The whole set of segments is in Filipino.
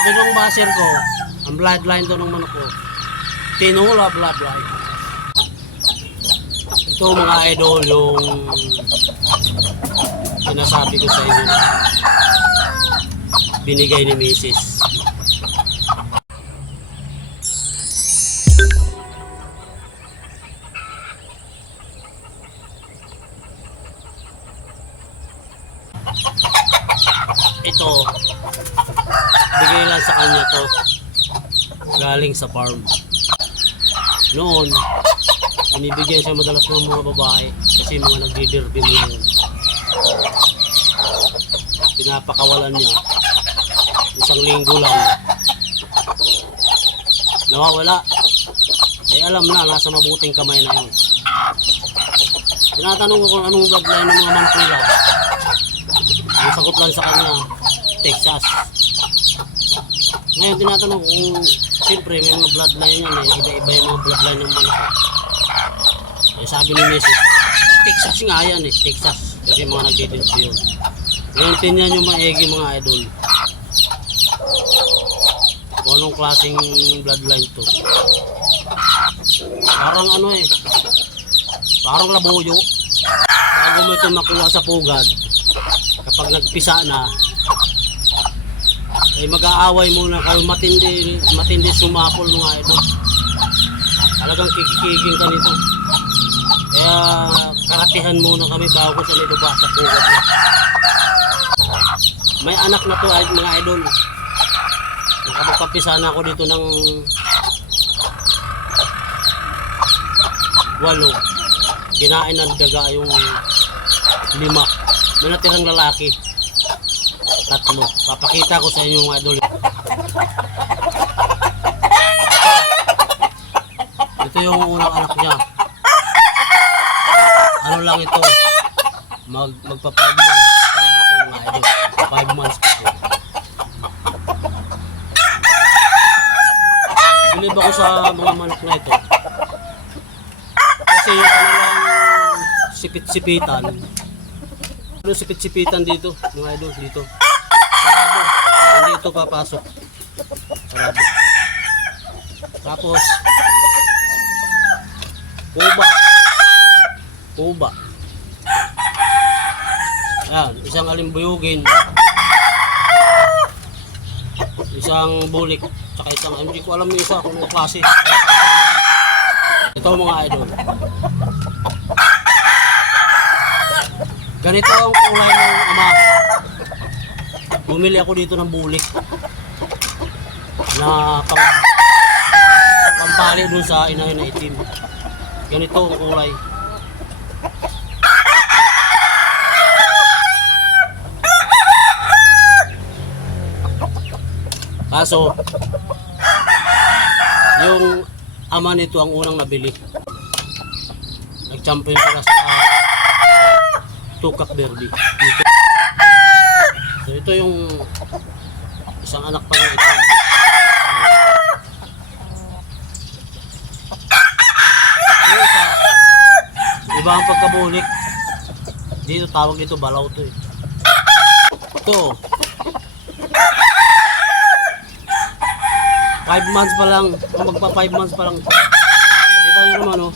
Sabi ng baser ko, ang bloodline to ng manok ko, Tinula bloodline. Ito mga idol yung sinasabi ko sa inyo na binigay ni Mrs. Ito, bigay lang sa kanya to, galing sa farm. Noon, binibigyan siya madalas ng mga babae kasi mga nagdidirbim na yun. Pinapakawalan niya. Isang linggo lang. Nawawala. Eh alam na, nasa mabuting kamay na yun. Tinatanong ko kung anong bloodline ng mga manok nila. Ang sagot lang sa kanya, Texas. Ngayon tinatanong kung siyempre may mga bloodline yan eh. Iba-iba yung mga bloodline ng manok. Eh sabi ni Mrs. Texas nga yan eh, Texas. Kasi mga nagdidinto yun. Ngayon tingnan yung maigi mga idol. Kung anong klaseng bloodline to. Parang ano eh. Parang labuyo. Bago mo ito makuha sa pugad. Kapag nagpisa na, ay mag-aaway muna kayo, matindi sumapol mga idol. Talagang kikikiging ka nito. Kaya karatihan muna kami bago sa may luba sa pugad na. May anak na to ay mga idol. Nakapagpapisa na ako dito ng 8. Kinain ng daga yung 5. May natirang lalaki 3. Papakita ko sa inyo mga idol. Ito yung unang anak niya. Ano lang ito, magpa 5 months pa lang ito mga idol. 5 months pa ito. Bilib ako sa mga manok na ito kasi yung kanilang sipit-sipitan, sipit-sipitan dito mga idol, dito sarado, hindi ito papasok, sarado. Tapos kuba, yan, isang alimbuyugin, isang bulik, tsaka isang, hindi ko alam yung isa kung anong klase. Ito mga idol, ganito ang kulay ng ama. Bumili ako dito ng bulik na pampali dun sa inahin na itim. Ganito ang kulay. Kaso yung ama nito ang unang nabili. Nag-champion sila sa Tukak Derby. So ito yung isang anak pa ng itim. Iba ang pagkabulik. Dito tawag dito balaw to eh. Ito 5 months pa lang, magpa 5 months pa lang. Kita nyo naman oh,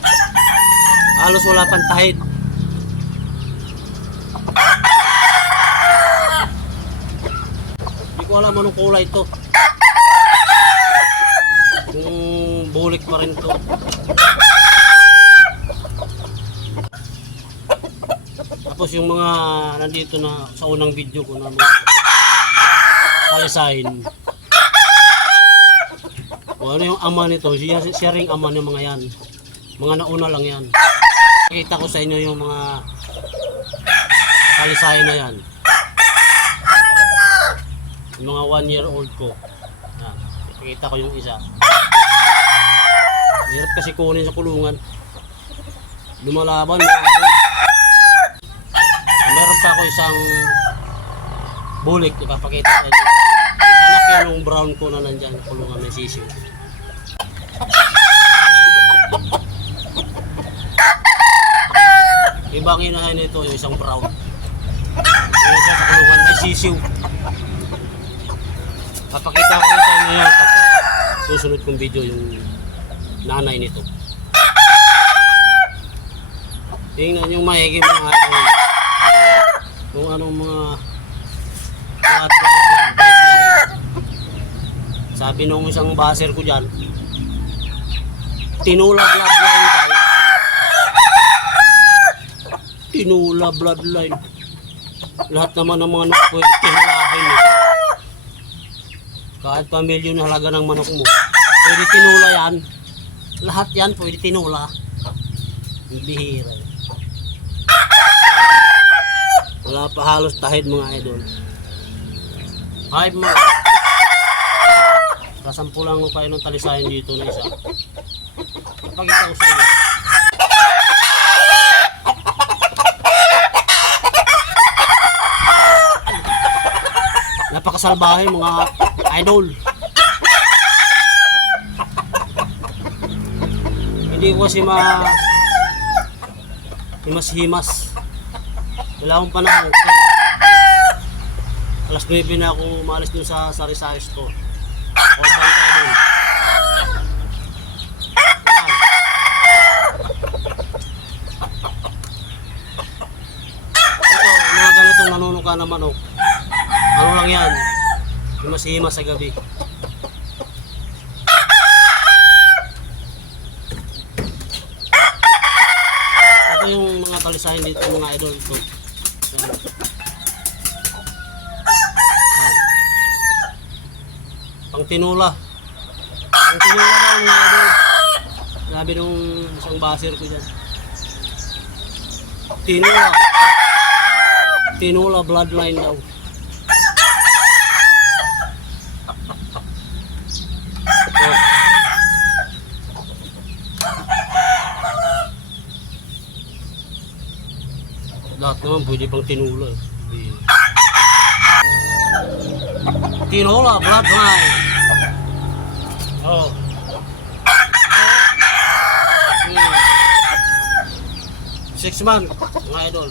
halos wala pang tahid. Hindi ko alam anong kulay ito. Kung bulik pa rin ito. Tapos yung mga nandito na sa unang video ko na mga palisahin. Kung ano yung ama nito, siya ring ama ng mga yan. Mga nauna lang yan. Nakita ko sa inyo yung mga palisahin na yan. Yung mga 1-year-old ko. Nakita ko yung isa. Hirap kasi kunin sa kulungan. Lumalaban. Meron pa ako isang bulik. Ipapakita ko inyo. Anak yan yung brown ko na nandyan. Kulungan may sisiw. Ibang inahin nito yung isang brown. Yung isa sa kulungan may sisiw. Papakita ko susunod kong video yung nanay nito. Tingnan yung maigi mga idol. Kung anong mga bloodline yan. Sabi nung isang baser ko dyan, tinula bloodline tayo. Tinula bloodline. Lahat naman ng mga manok pwede tinulahin eh. Kahit pamilyon na halaga ng manok mo, pwede tinula yan. Lahat yan pwede tinula. Bihira. Wala pa halos tahid mga idol. Ay mga. Kasampulan ko kayo ng talisayan dito na isa. Pagkita ko sa inyo. Napakasalbahe mga idol. Hindi ko kasi himas-himas. Wala akong panahon. Alas 9 na ako umalis dun sa sari-sari store. All bantay dun. Ito, mga ganitong nanunuka na manok. Ano lang yan? Himas-himas sa gabi. Ito yung mga talisahin dito mga idol. Ito. Yan. Pang tinula. Pang tinula daw mga idol. Sabi nung isang baser ko dyan. Tinula. Tinula bloodline daw. Lahat naman pwede pang tinula. Tinula bloodline. Oh. 6 months mga idol.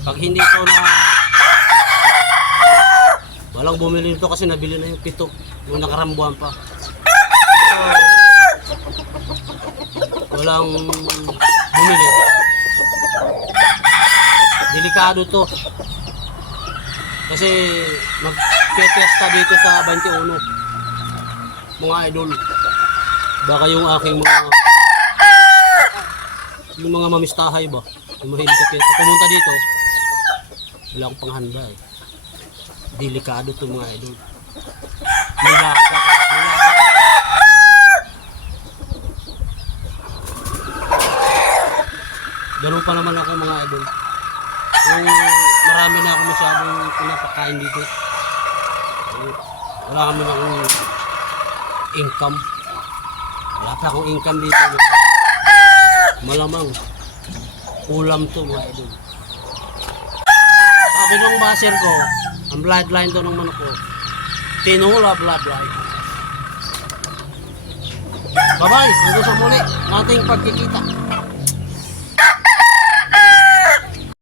Pag hindi ito na walang bumili nito kasi nabili na yung 7 yung nakarambuan pa. So, walang bumili. Delikado to. Kasi magpepesta dito sa 21 mga idol. Baka yung aking mga mamistahay ba yung mahilig ka pumunta dito, wala akong panghanda eh. Delikado to mga idol. Ganun pa naman ako mga idol. Yung marami na ako masyadong pinapakain dito. Wala kami na akong income. Wala pa akong income dito. Malamang ulam to mga idol. Sabi nung baser ko, ang bloodline to ng manok ko, tinula bloodline. Bye bye, hanggang sa muli, ating pagkikita.